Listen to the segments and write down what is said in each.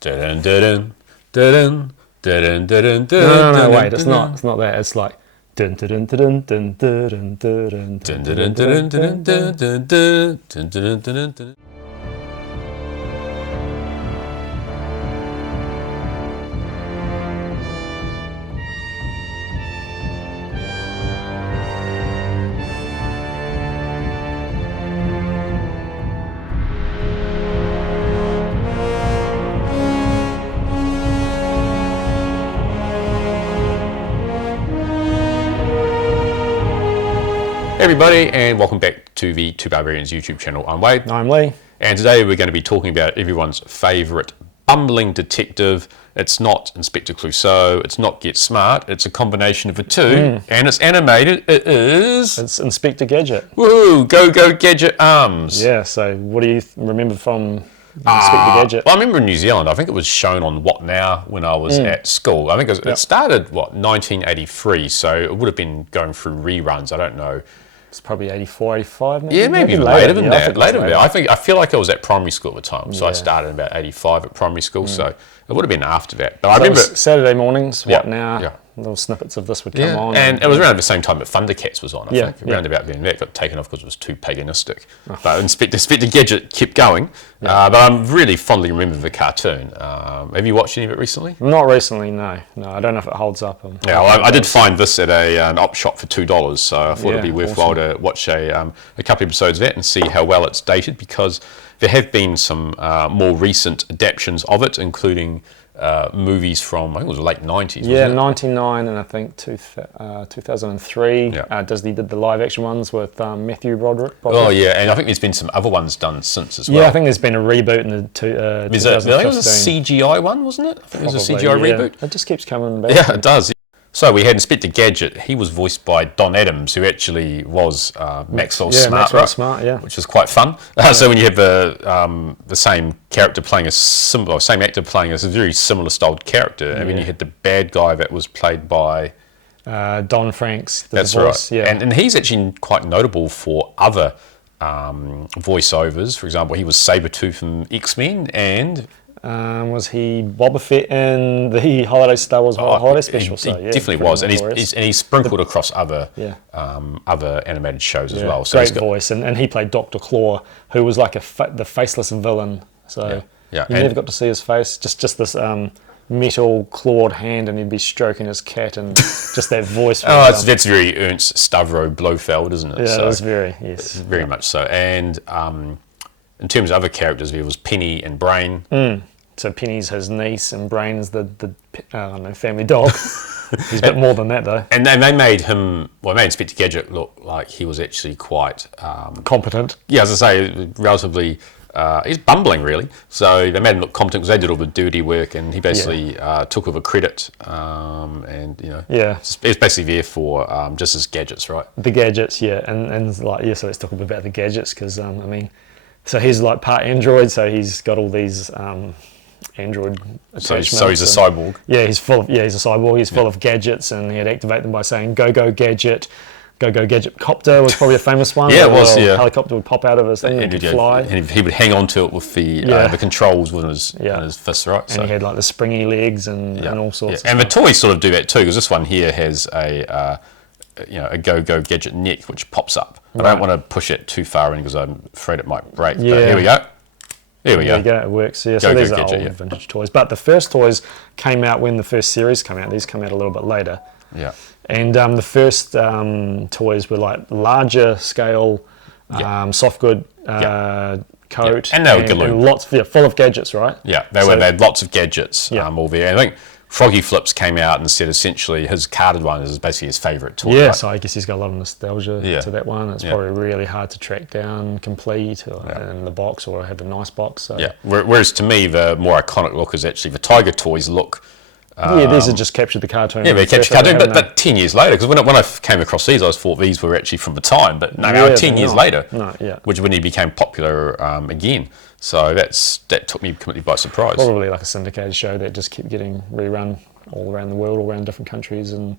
Dun, dun, dun, dun, dun, dun, dun, No, wait, it's not that. It's like dun dun dun dun dun dun dun dun, dun dun, dun, dun dun, dun dun, dun. dun, dun, dun, dun, dun, dun. Hey everybody, and welcome back to the Two Barbarians YouTube channel. I'm Wade. I'm Lee. And today we're going to be talking about everyone's favourite bumbling detective. It's not Inspector Clouseau, it's not Get Smart, it's a combination of the two, and it's animated. It's Inspector Gadget. Woohoo! Go Go Gadget arms! Yeah, so what do you remember from Inspector Gadget? Well, I remember in New Zealand, I think it was shown on What Now when I was at school. I think it started, 1983, so it would have been going through reruns, I don't know. It's probably 84, 85 maybe? Yeah, maybe even later than that. Later. I feel like I was at primary school at the time, so I started in about 85 at primary school, so it would have been after that. But I remember Saturday mornings, What Now? Yeah. Little snippets of this would come on. And it was around the same time that Thundercats was on, I think. Yeah. Around about then. That got taken off because it was too paganistic. But Inspector Gadget kept going. But I really fondly remember the cartoon. Have you watched any of it recently? Not recently, no. No, I don't know if it holds up. Yeah, well, I did find this at an op shop for $2, so I thought it'd be worthwhile to watch a couple episodes of that and see how well it's dated, because there have been some more recent adaptations of it, including movies from, I think it was the late 90s. Yeah, 99 and I think 2003. Yeah. Disney did the live action ones with Matthew Broderick. Oh yeah, and I think there's been some other ones done since as well. Yeah, I think there's been a reboot in the 2015. I think it was a CGI one, wasn't it? I think it was a CGI reboot. It just keeps coming back. Yeah, it does. So we had Inspector Gadget. He was voiced by Don Adams, who actually was Maxwell Smart, Maxwell Smart, yeah. Which was quite fun. So when you have the same character playing same actor playing a very similar styled character, and then you had the bad guy that was played by Don Franks. That's voice, right. Yeah. And he's actually quite notable for other voiceovers. For example, he was Sabretooth from X-Men, and was he Boba Fett in the Star Wars Holiday Special? He definitely was, and he's sprinkled across other other animated shows as well. So great voice, and he played Dr. Claw, who was like the faceless villain. So you never got to see his face, just this metal clawed hand, and he'd be stroking his cat, and just that voice. That's very Ernst Stavro Blofeld, isn't it? Yeah, so, it was very very much so. And in terms of other characters, there was Penny and Brain. So Penny's his niece, and Brain's the family dog. He's a bit more than that though. And they made him, made Inspector Gadget look like he was actually quite competent. Yeah, as I say, relatively. He's bumbling really. So they made him look competent because they did all the dirty work, and he basically took all the credit. And it's basically there for just his gadgets, right? The gadgets, yeah, and so let's talk a bit about the gadgets, because so he's like part android, so he's got all these android attachments. So he's a cyborg. Yeah, he's a cyborg. He's full of gadgets, and he'd activate them by saying "Go Go Gadget." Go Go Gadget copter was probably a famous one. Yeah, it was. Yeah, helicopter would pop out of his thing and he'd fly. And he would hang on to it with the controls with his fists, right? And he had like the springy legs and all sorts. And the toys sort of do that too, because this one here has a Go Go Gadget neck which pops up. I don't want to push it too far in because I'm afraid it might break. Yeah. But here we go. There we go. It works. Yeah. So these are old vintage toys. But the first toys came out when the first series came out. These come out a little bit later. Yeah. And the first toys were like larger scale, soft good coat. And they were Galoob. And lots, full of gadgets, right? Yeah, they had lots of gadgets all there. And I think Froggy Flips came out and said essentially his carded one is basically his favourite toy. Yeah, right? so I guess he's got a lot of nostalgia to that one. It's probably really hard to track down complete in the box, or have a nice box. So. Yeah, whereas to me the more iconic look is actually the Tiger Toys look. These have just captured the cartoon. Yeah, they captured the cartoon, but 10 years later, because when I came across these, I thought these were actually from the time, but no, 10 years later, which when he became popular again. So that took me completely by surprise. Probably like a syndicated show that just kept getting rerun all around the world, all around different countries and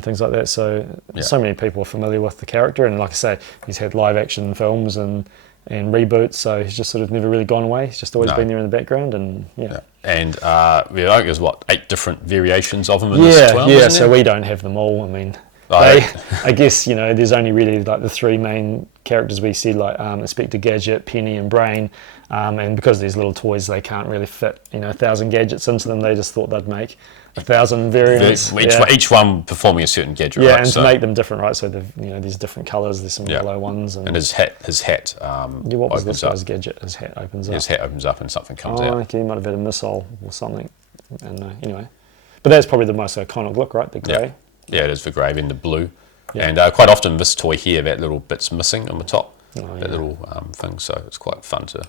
things like that. So so many people are familiar with the character, and like I say, he's had live action films and and reboots, so he's just sort of never really gone away. He's just always been there in the background, and And I think there's 8 different variations of him in this as well, yeah. So we don't have them all. I mean, I guess there's only really like the 3 main characters we see, like Inspector Gadget, Penny, and Brain. And because these little toys, they can't really fit 1,000 gadgets into them. They just thought they'd make 1,000 variants. Each one performing a certain gadget, yeah, right? and to make them different, right? So there's different colours. There's some yellow ones, and his hat. What was this guy's gadget? His hat opens up. His hat opens up and something comes out. Okay, he might have had a missile or something. And anyway, but that's probably the most iconic look, right? The grey. Yeah, it is the grey and the blue. Yeah. And quite often this toy here, that little bit's missing on the top, that little thing. So it's quite fun to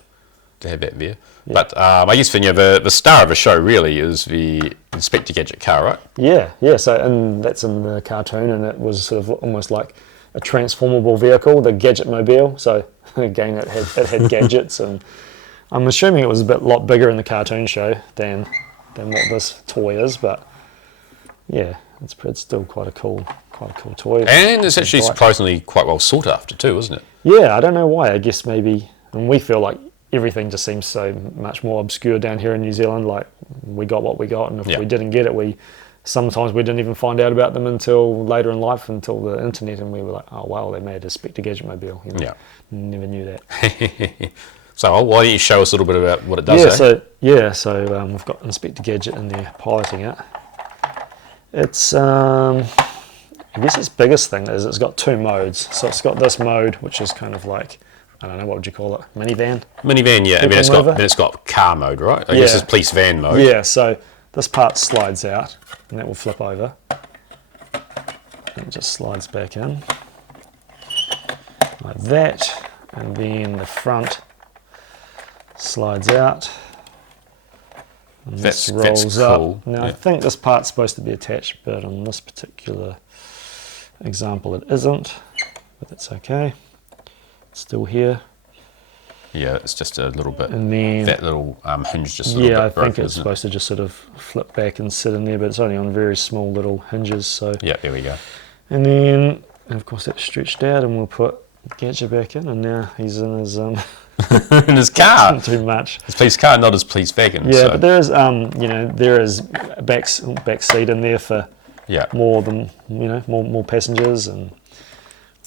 have that there. Yeah. But I guess the star of the show really is the Inspector Gadget car, right? Yeah. So and that's in the cartoon, and it was sort of almost like a transformable vehicle, the Gadget Mobile. So again, it had gadgets, and I'm assuming it was a lot bigger in the cartoon show than what this toy is. But yeah, it's still quite a cool toy. And it's actually surprisingly quite well sought after too, isn't it? Yeah, I don't know why. I guess maybe, and we feel like everything just seems so much more obscure down here in New Zealand. Like we got what we got, and if we didn't get it, sometimes we didn't even find out about them until later in life, until the internet, and we were like, oh wow, they made a Inspector Gadget Mobile. Never knew that. So why don't you show us a little bit about what it does? So we've got Inspector Gadget in there piloting it. It's I guess its biggest thing is it's got 2 modes. So it's got this mode, which is kind of like, I don't know, what would you call it? Minivan? Minivan, yeah. It's got car mode, right? I guess it's police van mode. Yeah, so this part slides out, and that will flip over. And it just slides back in. Like that. And then the front slides out. And this rolls cool. up. Now, I think this part's supposed to be attached, but on this particular example it isn't. But that's okay. It's still here. Yeah, it's just a little bit. And then that little hinge just a little bit I broken, think it's supposed to just sort of flip back and sit in there, but it's only on very small little hinges. So yeah, there we go. And then, of course, that's stretched out, and we'll put Gadget back in, and now he's in his in his car. Not too much. His police car, not his police wagon. Yeah, but there is there is back seat in there for more than more passengers, and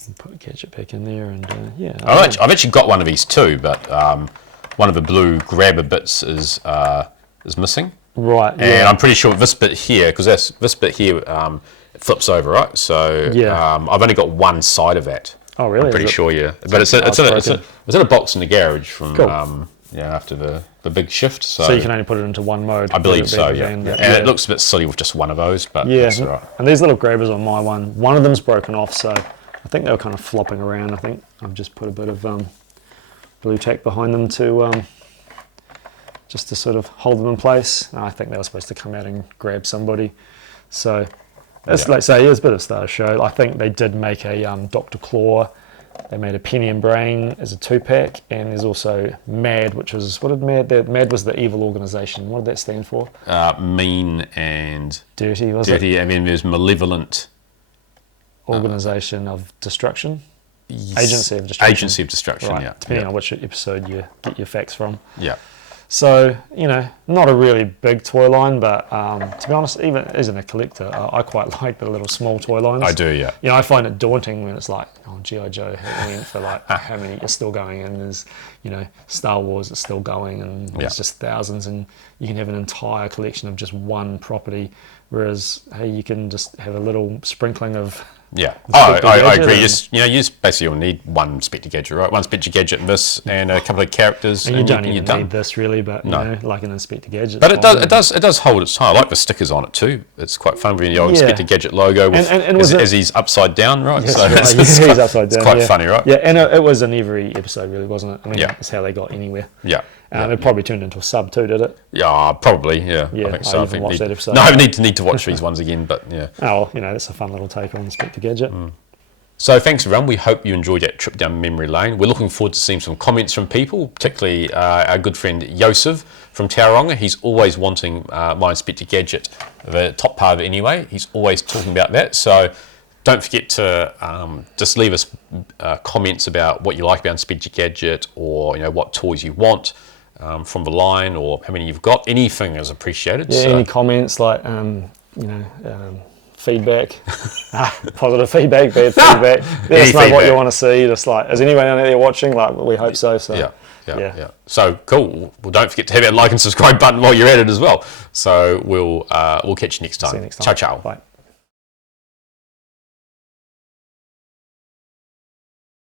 we'll put Gadget back in there, and I've actually got one of these too, but one of the blue grabber bits is missing. Right. And I'm pretty sure this bit here, because this bit here it flips over, right? So I've only got one side of that. Oh, really? I'm pretty sure, yeah. But it's in a box in the garage from after the big shift. So you can only put it into one mode. I believe so, yeah. And it looks a bit silly with just one of those, but that's all right. And these little grabbers on my one of them's broken off, so I think they were kind of flopping around. I think I've just put a bit of blue tack behind them to just to sort of hold them in place. And I think they were supposed to come out and grab somebody. So it's like say, it's a bit of a star show. I think they did make a Dr. Claw. They made a Penny and Brain as a 2-pack, and there's also MAD, which was, what did MAD? MAD was the evil organisation. What did that stand for? Mean and dirty, was it? Dirty. I mean, there's malevolent. Organisation of Destruction. Agency of Destruction. Agency of Destruction, right. Depending on which episode you get your facts from. Yeah. So, not a really big toy line, but to be honest, even as a collector, I quite like the little small toy lines. I do, yeah. I find it daunting when it's like, oh, G.I. Joe went for like how many are still going, and there's, Star Wars is still going, and there's just thousands, and you can have an entire collection of just one property, whereas, hey, you can just have a little sprinkling of... Yeah, I agree. You just basically will need one Inspector Gadget, right? One Inspector Gadget and this, and a couple of characters, and you don't even need this really, but like an Inspector Gadget. But it does hold its time. I like the stickers on it too. It's quite fun with the old Inspector Gadget logo with as he's upside down, right? Yes, so he's upside down. It's quite funny, right? Yeah, and it was in every episode, really, wasn't it? I mean, that's how they got anywhere. Yeah. It probably turned into a sub too, did it? Yeah, probably. Yeah, I think so. I think watched that episode. No, I need to watch these ones again, but yeah. Oh, well, that's a fun little take on Inspector Gadget. So thanks, everyone. We hope you enjoyed that trip down memory lane. We're looking forward to seeing some comments from people, particularly our good friend Joseph from Tauranga. He's always wanting my Inspector Gadget, the top part of it anyway. He's always talking about that. So don't forget to just leave us comments about what you like about Inspector Gadget, or what toys you want from the line, or how many you've got. Anything is appreciated. Yeah, any comments like feedback, positive feedback, bad feedback. Let us know what you want to see. Just like, is anyone out there watching? Like, we hope so. So yeah. So cool. Well, don't forget to hit that like and subscribe button while you're at it as well. So we'll catch you next time. See you next time. Ciao, ciao. Bye.